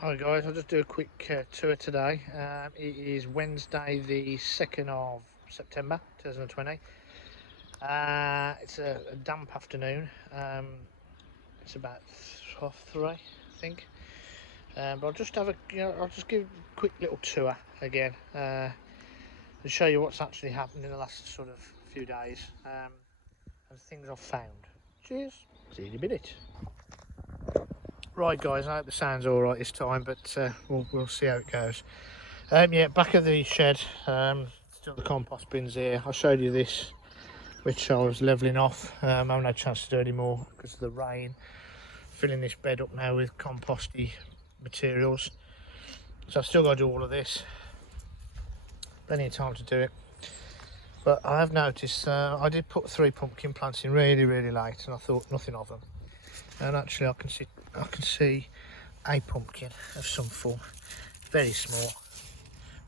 Hi guys, I'll just do a quick tour today. It is Wednesday the 2nd of September 2020. It's a damp afternoon. It's about half three, I think. But I'll just have I'll just give a quick little tour again and show you what's actually happened in the last sort of few days and things I've found. Cheers. See you in a minute. Right guys, I hope the sound's alright this time, but we'll see how it goes. Yeah, back of the shed, still the compost bins here. I showed you this, which I was levelling off. I haven't had a chance to do any more because of the rain. Filling this bed up now with composty materials. So I've still got to do all of this. Plenty of time to do it. But I have noticed, I did put 3 pumpkin plants in really late, and I thought nothing of them. And actually I can see a pumpkin of some form, very small.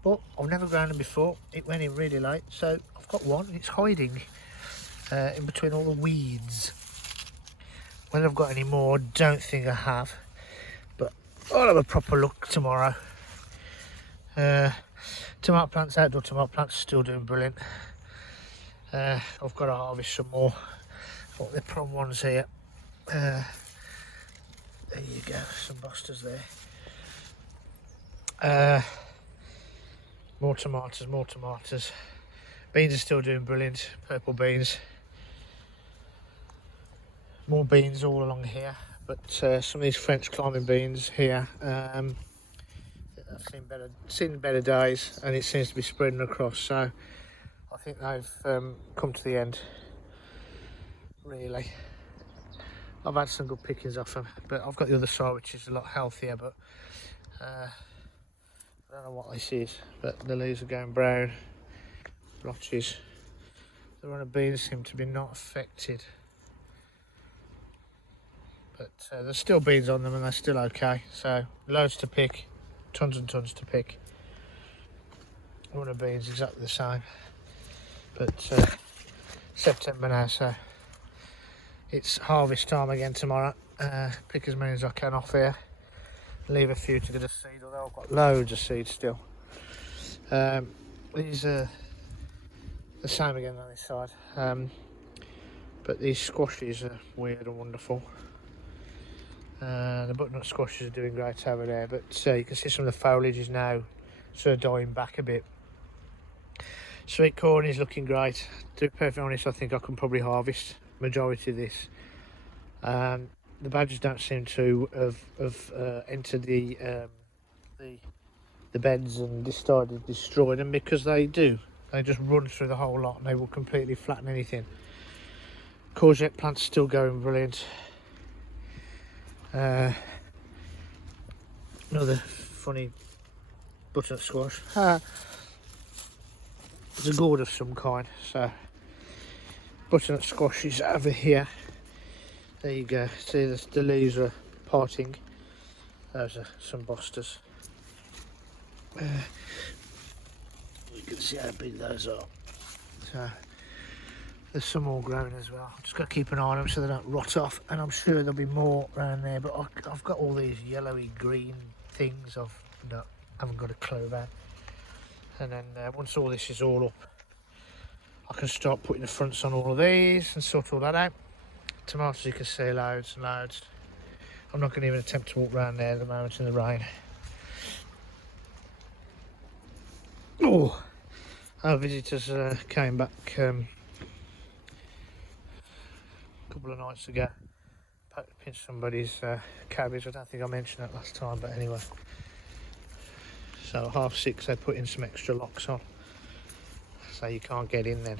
But I've never grown them before. It went in really late, so I've got one and it's hiding in between all the weeds. Whether I've got any more, don't think I have, but I'll have a proper look tomorrow. Tomato plants, outdoor tomato plants, still doing brilliant. I've got to harvest some more. Got the plum ones here. There you go, some busters there. More tomatoes. Beans are still doing brilliant, purple beans. More beans all along here, but some of these French climbing beans here, I've seen better days, and it seems to be spreading across, so I think they've come to the end, really. I've had some good pickings off them, but I've got the other side which is a lot healthier, but I don't know what this is, but the leaves are going brown, blotches. The runner beans seem to be not affected, but there's still beans on them and they're still okay, so loads to pick, tons and tons to pick. Runner beans exactly the same, but September now, so it's harvest time again tomorrow. Pick as many as I can off here, leave a few to get a seed, although I've got loads of seeds still. These are the same again on this side, but these squashes are weird and wonderful. The butternut squashes are doing great over there, but you can see some of the foliage is now sort of dying back a bit. Sweet corn is looking great. To be perfectly honest, I think I can probably harvest majority of this. The badgers don't seem to have entered the beds and started destroying them, because they do. They just run through the whole lot and they will completely flatten anything. Courgette plants still going brilliant. Another funny butternut squash. It's a gourd of some kind, so butternut squash is over here. There you go, see the leaves are parting. Those are some busters. You can see how big those are. So there's some more growing as well. Just got to keep an eye on them so they don't rot off, and I'm sure there'll be more around there, but I've got all these yellowy green things I haven't got a clue about. And then once all this is all up, I can start putting the fronts on all of these and sort all that out. Tomatoes, you can see loads and loads. I'm not going to even attempt to walk around there at the moment in the rain. Oh, our visitors came back a couple of nights ago. Pinched somebody's cabbage. I don't think I mentioned that last time, but anyway. So 6:30 they put in some extra locks on, so you can't get in then.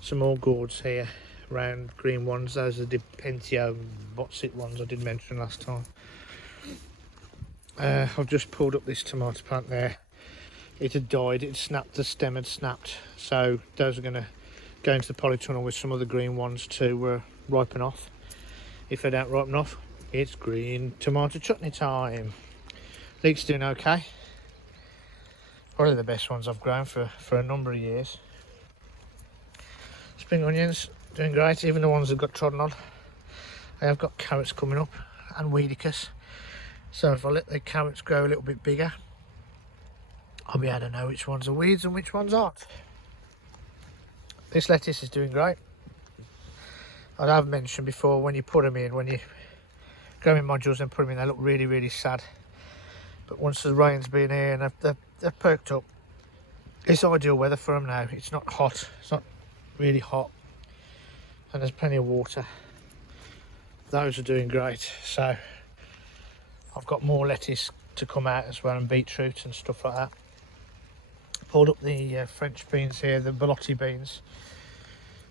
Some more gourds here, round green ones. Those are the Pentio Botsit ones I did mention last time. I've just pulled up this tomato plant there. It had died, it snapped, the stem had snapped, so those are going to go into the polytunnel with some other green ones to ripen off. If they don't ripen off, it's green tomato chutney time. Leek's doing okay. Probably the best ones I've grown for a number of years. Spring onions doing great, even the ones that got trodden on. I have got carrots coming up and weedicus. So if I let the carrots grow a little bit bigger, I'll be able to know which ones are weeds and which ones aren't. This lettuce is doing great. I have mentioned before, when you put them in, when you grow in modules and put them in, they look really, really sad. But once the rain's been here and they've perked up, it's ideal weather for them now. It's not hot, it's not really hot, and there's plenty of water. Those are doing great. So I've got more lettuce to come out as well, and beetroot and stuff like that. Pulled up the French beans here, the Bellotti beans.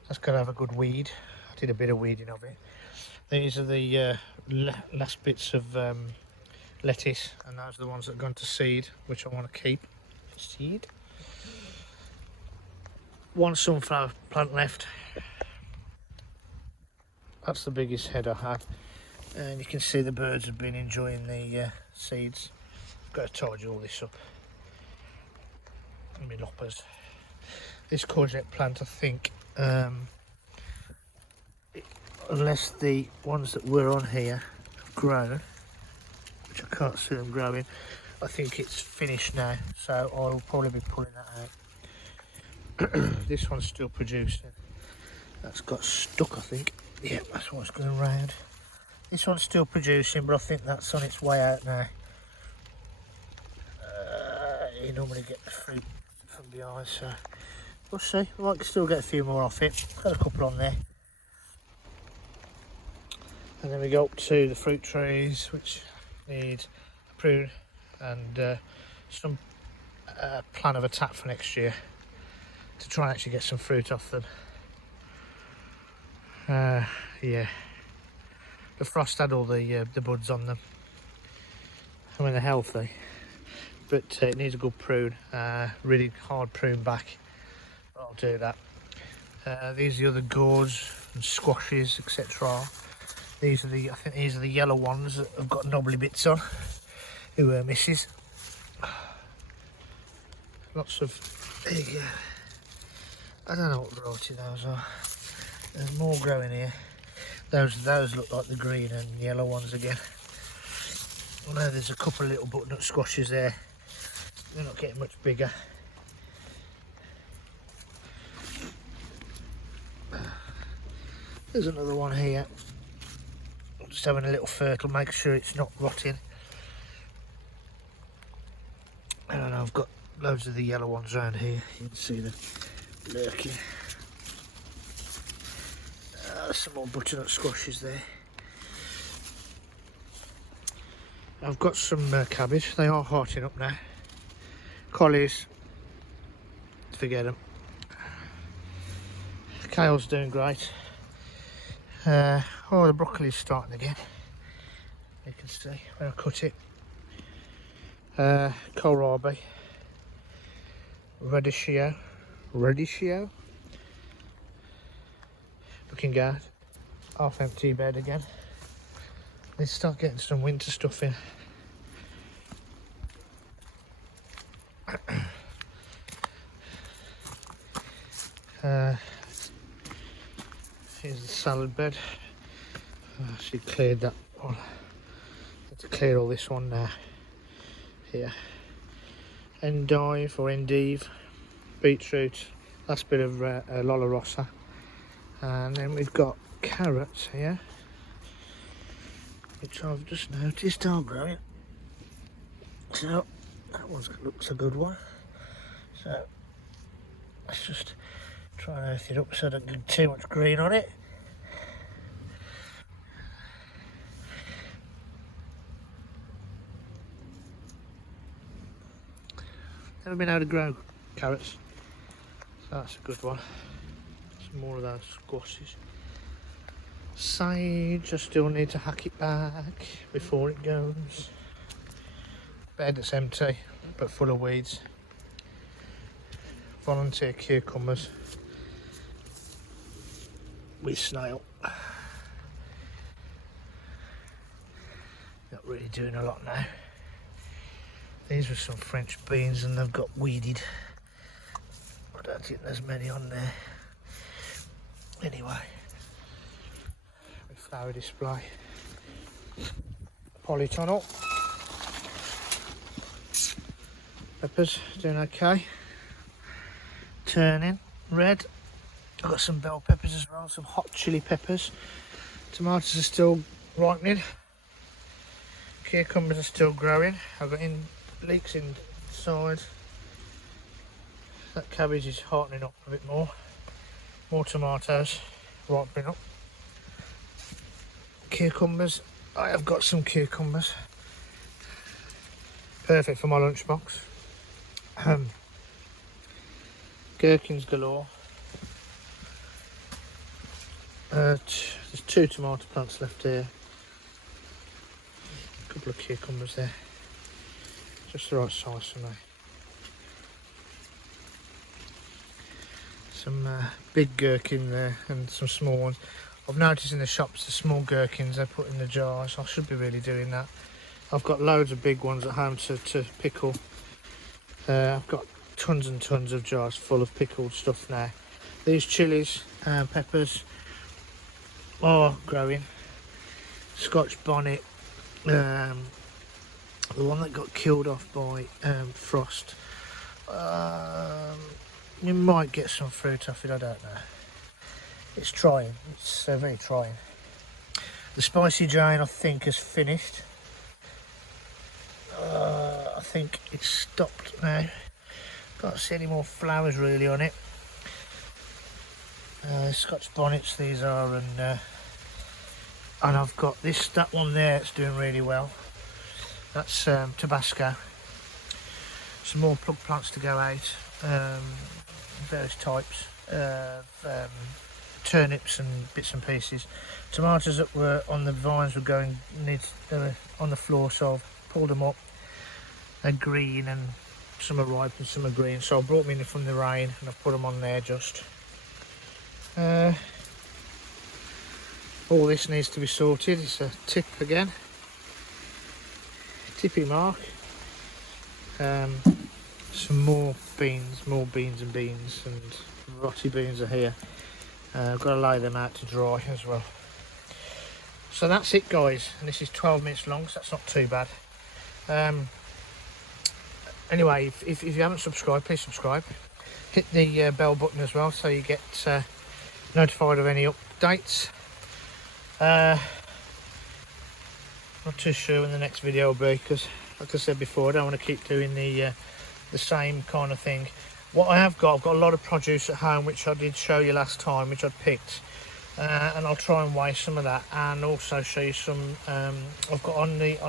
That's going to have a good weed. I did a bit of weeding of it. These are the last bits of lettuce, and those are the ones that are going to seed, which I want to keep. Seed. One sunflower plant left. That's the biggest head I had, and you can see the birds have been enjoying the seeds. I've got to tidy all this up. And my loppers. This courgette plant, I think, unless the ones that were on here have grown, which I can't see them growing, I think it's finished now, so I'll probably be pulling that out. This one's still producing. That's got stuck, I think. Yeah, that's what's going round. This one's still producing, but I think that's on its way out now. You normally get the fruit from behind, so we'll see. We might still get a few more off it. Got a couple on there. And then we go up to the fruit trees, which need a prune and some plan of attack for next year to try and actually get some fruit off them. Yeah, the frost had all the buds on them. I mean, they're healthy, but it needs a good prune, really hard prune back. I'll do that. These are the other gourds and squashes, etc. These are I think these are the yellow ones that have got knobbly bits on, who are misses. Lots of, there you go. I don't know what variety those are. There's more growing here. Those look like the green and yellow ones again. I know there's a couple of little butternut squashes there. They're not getting much bigger. There's another one here. I'm just having a little fertile, make sure it's not rotting. I don't know, I've got loads of the yellow ones around here. You can see them lurking. Some more butternut squashes there. I've got some cabbage. They are hearting up now. Collies, forget them. Kale's doing great. Oh, the broccoli's starting again. You can see when I cut it. Kohlrabi, radicchio, looking good. Half empty bed again. Let's start getting some winter stuff in. Here's the salad bed. She cleared that one. Had to clear all this one now. Here. Endive or endive, beetroot, last bit of Lolla Rossa. And then we've got carrots here, which I've just noticed are growing. So that one looks a good one. So let's just try and earth it up so I don't get too much green on it. Never been able to grow carrots, so that's a good one. Some more of those squashes. Sage, I still need to hack it back before it goes. Bed that's empty but full of weeds. Volunteer cucumbers with snail. Not really doing a lot now. These were some French beans and they've got weeded. I don't think there's many on there. Anyway, flower display. Polytunnel. Peppers doing okay. Turning red. I've got some bell peppers as well, some hot chili peppers. Tomatoes are still ripening. Cucumbers are still growing. I've got leeks inside. That cabbage is heartening up a bit more. More tomatoes ripening up. Cucumbers. I have got some cucumbers. Perfect for my lunchbox. Gherkins galore. There's 2 tomato plants left here. A couple of cucumbers there. Just the right size for me. Some big gherkin there and some small ones. I've noticed in the shops the small gherkins they put in the jars. I should be really doing that. I've got loads of big ones at home to pickle. I've got tons and tons of jars full of pickled stuff now. These chilies and peppers are growing. Scotch bonnet, the one that got killed off by frost. You might get some fruit off it, I don't know. It's trying, it's very trying. The spicy Jane I think has finished. I think it's stopped now. Can't see any more flowers really on it. Scotch bonnets these are, and I've got that one there. It's doing really well. That's Tabasco. Some more plug plants to go out. Various types of turnips and bits and pieces. Tomatoes that were on the vines were on the floor, so I've pulled them up. They're green and some are ripe and some are green, so I brought them in from the rain and I've put them on there just. All this needs to be sorted. It's a tip again. Tippy mark. Some more beans and beans, and rotty beans are here. I've got to lay them out to dry as well. So that's it guys, and this is 12 minutes long, so that's not too bad. Anyway, if you haven't subscribed, please subscribe. Hit the bell button as well so you get notified of any updates. Not too sure when the next video will be, because like I said before, I don't want to keep doing the same kind of thing. What I've got a lot of produce at home which I did show you last time, which I'd picked, and I'll try and weigh some of that and also show you some. I've got on the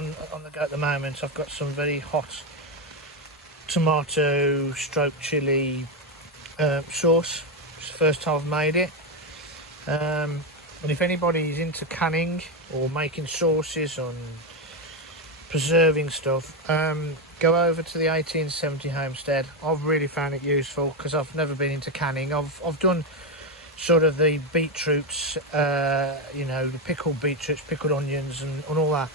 go at the moment. I've got some very hot tomato stroke chili sauce. It's the first time I've made it. And if anybody is into canning or making sauces and preserving stuff, go over to the 1870 homestead. I've really found it useful because I've never been into canning. I've done sort of the beetroots, you know, the pickled beetroots, pickled onions and all that,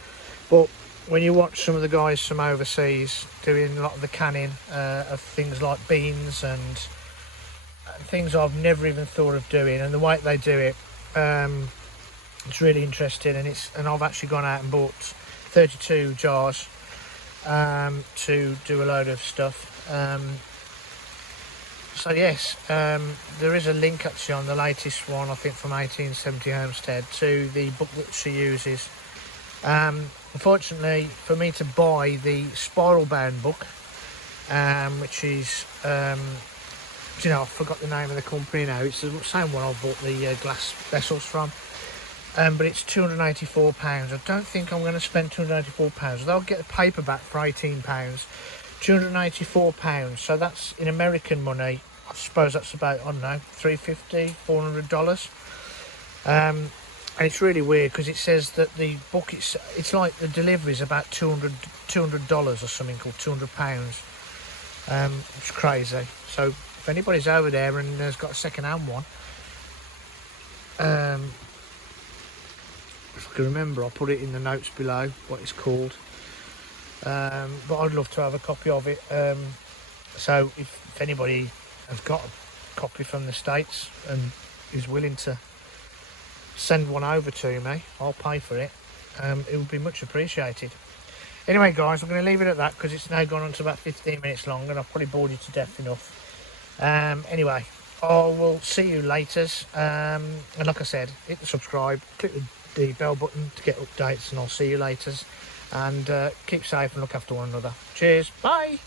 but when you watch some of the guys from overseas doing a lot of the canning of things like beans and things I've never even thought of doing, and the way they do it, it's really interesting. And I've actually gone out and bought 32 jars to do a load of stuff. So yes, there is a link actually on the latest one, I think from 1870 Homestead, to the book that she uses. Unfortunately for me to buy the spiral bound book, which is you know, I forgot the name of the company now. It's the same one I bought the glass vessels from, but it's £284. I don't think I'm going to spend £284. They'll get the paperback for £18. £284, so that's in American money. I suppose that's about, I don't know, $350, $400. And it's really weird because it says that the book, it's like the delivery is about $200 or something, called £200. It's crazy. So if anybody's over there and has got a second-hand one, if I can remember, I'll put it in the notes below what it's called. But I'd love to have a copy of it. So if anybody has got a copy from the States and is willing to send one over to me, I'll pay for it. It would be much appreciated. Anyway guys, I'm going to leave it at that because it's now gone on to about 15 minutes long and I've probably bored you to death enough. Anyway, I will see you later. And like I said, hit the subscribe, click the bell button to get updates, and I'll see you later. And keep safe and look after one another. Cheers, bye.